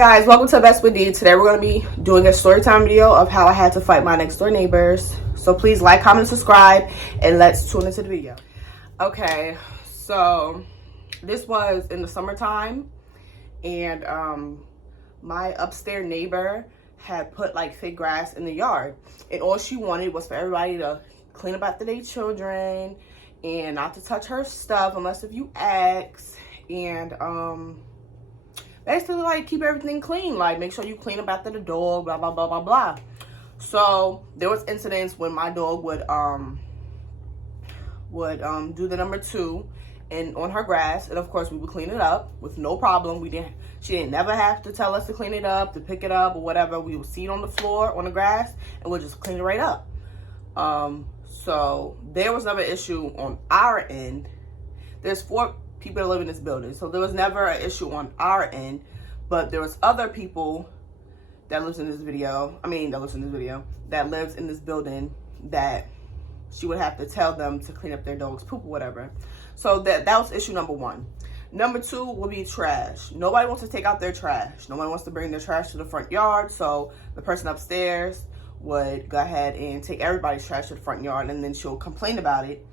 guys, welcome to Best with D. Today we're going to be doing a story time video of how I had to fight my next door neighbors. So please like, comment, subscribe, and let's tune into the video. Okay, so this was in the summertime, and my upstairs neighbor had put like fake grass in the yard, and all she wanted was for everybody to clean up after their children and not to touch her stuff unless if you ask, and basically like keep everything clean, like make sure you clean up after the dog, blah blah blah blah blah. So there was incidents when my dog would do the number 2 and on her grass, and of course we would clean it up with no problem. She didn't never have to tell us to clean it up, to pick it up or whatever. We would see it on the floor on the grass and we'll just clean it right up. So there was never an issue on our end. There's 4 people that live in this building, so there was never an issue on our end, but there was other people that lives in this building that she would have to tell them to clean up their dog's poop or whatever. So that was issue number 1. Number 2 would be trash. Nobody wants to take out their trash. Nobody wants to bring their trash to the front yard, so the person upstairs would go ahead and take everybody's trash to the front yard, and then she'll complain about it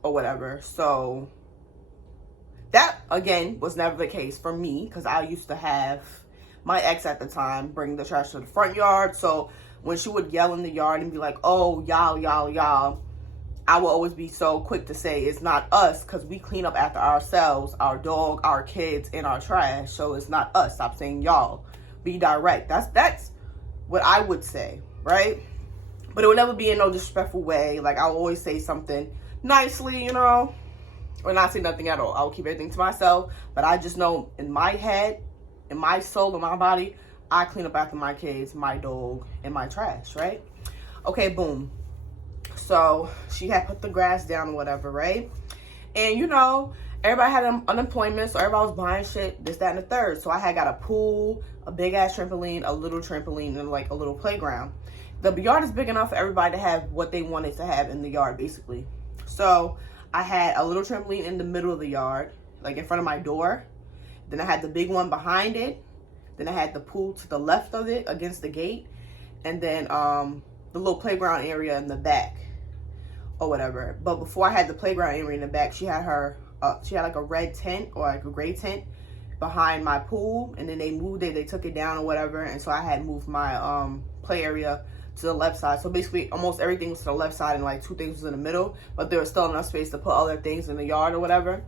or whatever. So that again was never the case for me, because I used to have my ex at the time bring the trash to the front yard. So when she would yell in the yard and be like, oh, y'all, I will always be so quick to say it's not us, because we clean up after ourselves, our dog, our kids, and our trash. So it's not us. Stop saying y'all. Be direct. That's what I would say, right? But it would never be in no disrespectful way. Like, I would always say something nicely, you know, or not say nothing at all. I will keep everything to myself. But I just know in my head, in my soul, in my body, I clean up after my kids, my dog, and my trash, right? Okay, boom. So she had put the grass down or whatever, right? And you know, everybody had unemployment, so everybody was buying shit, this, that, and the third. So I had got a pool, a big ass trampoline, a little trampoline, and like a little playground. The yard is big enough for everybody to have what they wanted to have in the yard, basically. So I had a little trampoline in the middle of the yard, like in front of my door. Then I had the big one behind it. Then I had the pool to the left of it against the gate. And then the little playground area in the back or whatever. But before I had the playground area in the back, she had like a red tent or like a gray tent behind my pool. And then they moved it, they took it down or whatever. And so I had moved my play area to the left side. So basically almost everything was to the left side and like 2 things was in the middle, but there was still enough space to put other things in the yard or whatever.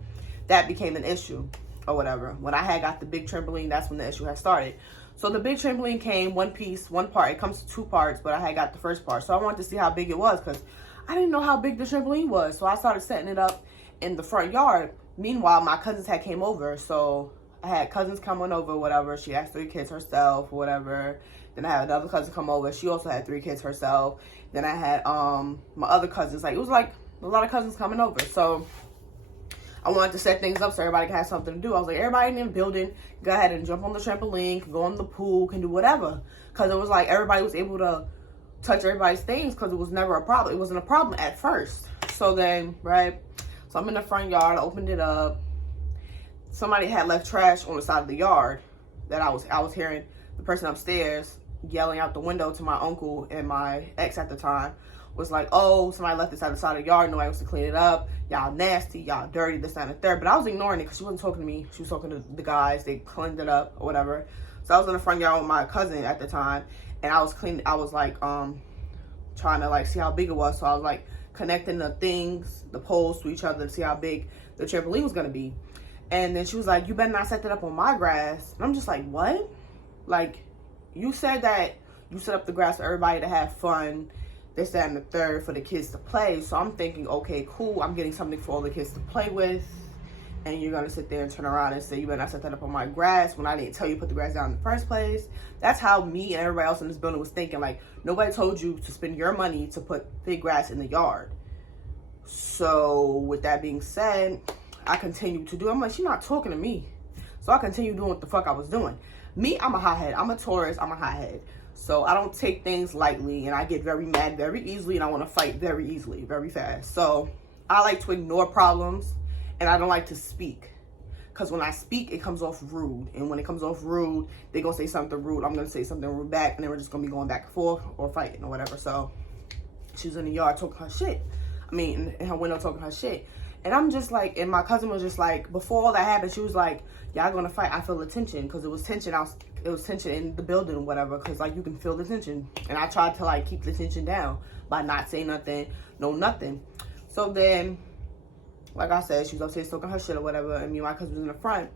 That became an issue or whatever. When I had got the big trampoline, that's when the issue had started. So the big trampoline came one piece, one part. It comes to 2 parts, but I had got the first part. So I wanted to see how big it was, because I didn't know how big the trampoline was. So I started setting it up in the front yard. Meanwhile, my cousins had came over. So I had cousins coming over, whatever. She had 3 kids herself, whatever. Then I had another cousin come over. She also had 3 kids herself. Then I had my other cousins. Like, it was like a lot of cousins coming over. So I wanted to set things up so everybody could have something to do. I was like, everybody in the building, go ahead and jump on the trampoline, can go in the pool, can do whatever. Because it was like everybody was able to touch everybody's things, because it was never a problem. It wasn't a problem at first. So then, right, so I'm in the front yard. I opened it up. Somebody had left trash on the side of the yard that I was hearing the person upstairs yelling out the window to my uncle, and my ex at the time was like, oh, somebody left this out the side of the yard, nobody wants to clean it up, y'all nasty, y'all dirty, this, that, and the third. But I was ignoring it because she wasn't talking to me. She was talking to the guys. They cleaned it up or whatever. So I was in the front yard with my cousin at the time, and I was like trying to like see how big it was. So I was like connecting the things, the poles to each other to see how big the trampoline was gonna be. And then she was like, you better not set that up on my grass. And I'm just like, what? Like, you said that you set up the grass for everybody to have fun, this, that, and the third, for the kids to play. So I'm thinking, okay, cool, I'm getting something for all the kids to play with. And you're going to sit there and turn around and say, you better not set that up on my grass when I didn't tell you to put the grass down in the first place. That's how me and everybody else in this building was thinking. Like, nobody told you to spend your money to put big grass in the yard. So with that being said, I continued to do it. I'm like, she's not talking to me. So I continued doing what the fuck I was doing. Me, I'm a hothead. I'm a Taurus. I'm a hothead. So I don't take things lightly, and I get very mad very easily, and I want to fight very easily, very fast. So I like to ignore problems, and I don't like to speak. Because when I speak, it comes off rude. And when it comes off rude, they're going to say something rude. I'm going to say something rude back. And then we're just going to be going back and forth or fighting or whatever. So she was in the yard talking her shit. I mean, in her window talking her shit. And I'm just like, and my cousin was just like, before all that happened, she was like, y'all going to fight. I feel the tension. Because it was tension. It was tension in the building or whatever. Because, like, you can feel the tension. And I tried to, like, keep the tension down by not saying nothing. No, nothing. So then, like I said, she was upstairs talking her shit or whatever, and me and my cousin was in the front,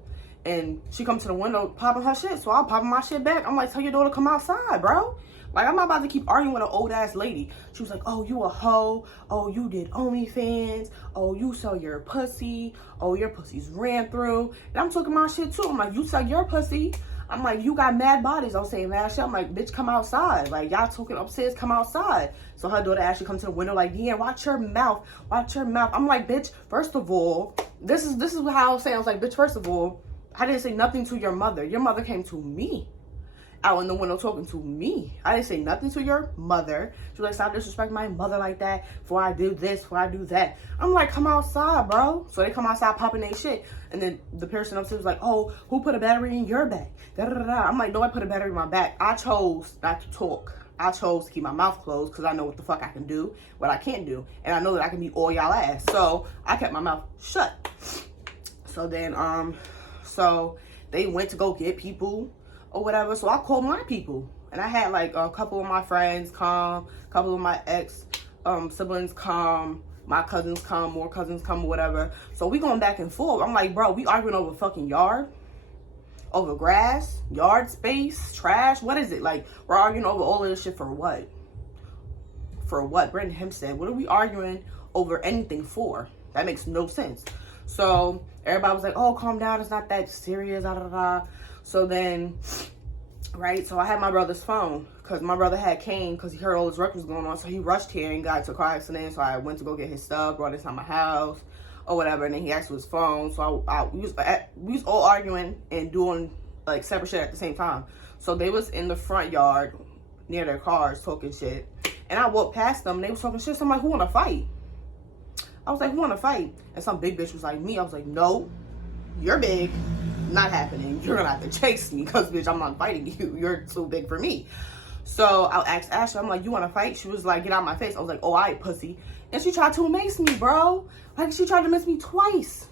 and she come to the window popping her shit, so I'm popping my shit back. I'm like, tell your daughter to come outside, bro. Like, I'm not about to keep arguing with an old-ass lady. She was like, oh, you a hoe. Oh, you did OnlyFans. Oh, you sell your pussy. Oh, your pussy's ran through. And I'm talking my shit, too. I'm like, you sell your pussy. I'm like, you got mad bodies. I was saying mad shit. I'm like, bitch, come outside. Like, y'all talking upstairs, come outside. So her daughter actually comes to the window like, yeah, watch your mouth. Watch your mouth. I'm like, bitch, first of all, this is how I was saying. I was like, bitch, first of all, I didn't say nothing to your mother. Your mother came to me out in the window talking to me. I didn't say nothing to your mother. She was like, stop disrespecting my mother like that before I do this, before I do that. I'm like, come outside, bro. So they come outside popping their shit. And then the person upstairs was like, oh, who put a battery in your back? Da, da, da, da. I'm like, no, I put a battery in my back. I chose not to talk. I chose to keep my mouth closed because I know what the fuck I can do, what I can't do. And I know that I can beat all y'all ass. So I kept my mouth shut. So then, so they went to go get people or whatever. So I called my people. And I had like a couple of my friends come, a couple of my ex siblings come, my cousins come, more cousins come or whatever. So we going back and forth. I'm like, bro, we arguing over fucking yard? Over grass, yard space, trash, what is it? Like, we're arguing over all of this shit for what? For what? Brandon Hempstead, what are we arguing over anything for? That makes no sense. So everybody was like, oh, calm down, it's not that serious, da da da. So then, right, so I had my brother's phone, because my brother had came, because he heard all his work was going on, so he rushed here and got into a car accident, so I went to go get his stuff, brought it inside my house, or whatever, and then he asked for his phone, so we was all arguing and doing, like, separate shit at the same time. So they was in the front yard, near their cars, talking shit, and I walked past them, and they was talking shit, so I'm like, who wanna fight? I was like, who wanna fight? And some big bitch was like, me. I was like, no, you're big, not happening. You're gonna have to chase me, because, bitch, I'm not fighting you. You're too big for me. So I asked Ashley, I'm like, you wanna fight? She was like, get out of my face. I was like, oh, all right, pussy. And she tried to mace me, bro. Like, she tried to mace me twice.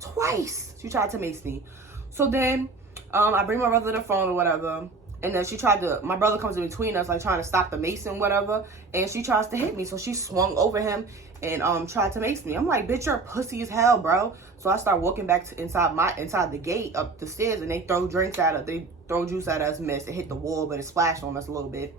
Twice. She tried to mace me. So then, I bring my brother the phone or whatever. And then my brother comes in between us, like, trying to stop the mace and whatever. And she tries to hit me. So she swung over him and tried to mace me. I'm like, bitch, you're pussy as hell, bro. So I start walking back to inside the gate up the stairs, and they throw drinks at us. They throw juice at us, miss. It hit the wall, but it splashed on us a little bit.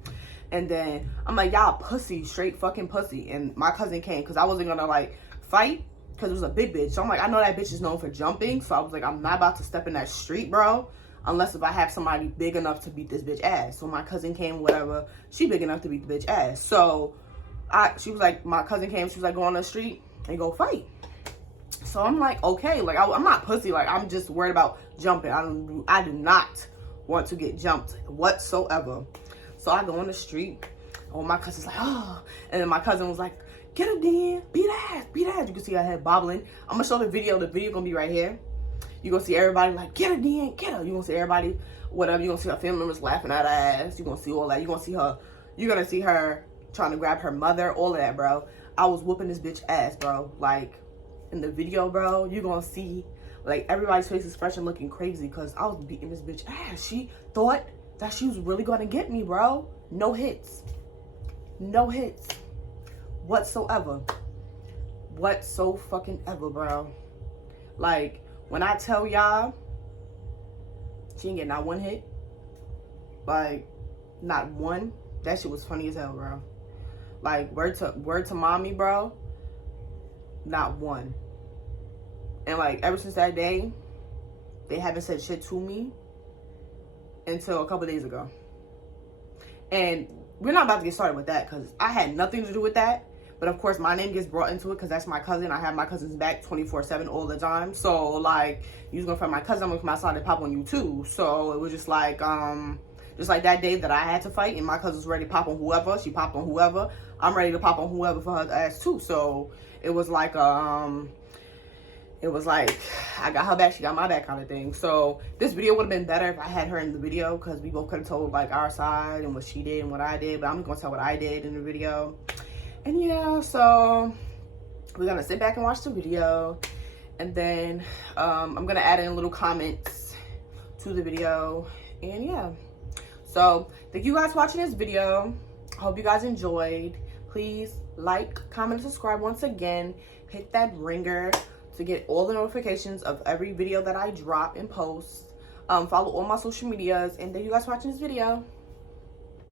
And then I'm like, y'all pussy, straight fucking pussy. And my cousin came, because I wasn't gonna, like, fight, because it was a big bitch. So I'm like, I know that bitch is known for jumping. So I was like, I'm not about to step in that street, bro, unless if I have somebody big enough to beat this bitch ass. So my cousin came, whatever. She big enough to beat the bitch ass. So she was like, my cousin came, she was like, go on the street and go fight. So I'm like, okay, like, I'm not pussy. Like, I'm just worried about jumping. I do not want to get jumped whatsoever. So I go on the street. Oh, my cousin's like, oh. And then my cousin was like, get him, Dan. Beat ass, beat ass. You can see her head bobbling. I'm going to show the video. The video going to be right here. You're going to see everybody like, get her, Dan, get her. You're going to see everybody, whatever. You're going to see her family members laughing at her ass. You're going to see all that. You're going to see her trying to grab her mother, all of that, bro. I was whooping this bitch ass, bro. Like, in the video, bro, you're going to see, like, everybody's face expression looking crazy because I was beating this bitch ass. She thought that she was really going to get me, bro. No hits. No hits. Whatsoever. Whatso-fucking-ever, bro. Like, when I tell y'all, she didn't get not one hit. Like, not one. That shit was funny as hell, bro. Like, word to mommy, bro. Not one. And, like, ever since that day, they haven't said shit to me until a couple days ago. And we're not about to get started with that because I had nothing to do with that. But, of course, my name gets brought into it because that's my cousin. I have my cousin's back 24/7 all the time. So, like, you're going to find my cousin, I'm going to come outside and pop on you, too. So, it was just like that day that I had to fight and my cousin's ready to pop on whoever. She popped on whoever. I'm ready to pop on whoever for her ass, too. So, it was like, it was like, I got her back, she got my back kind of thing. So this video would have been better if I had her in the video, because we both could have told like our side and what she did and what I did. But I'm gonna tell what I did in the video. And yeah, so we're gonna sit back and watch the video, and then I'm gonna add in little comments to the video. And yeah, so thank you guys for watching this video. I hope you guys enjoyed. Please like, comment, and subscribe once again. Hit that ringer to get all the notifications of every video that I drop and post. Follow all my social medias, and thank you guys for watching this video.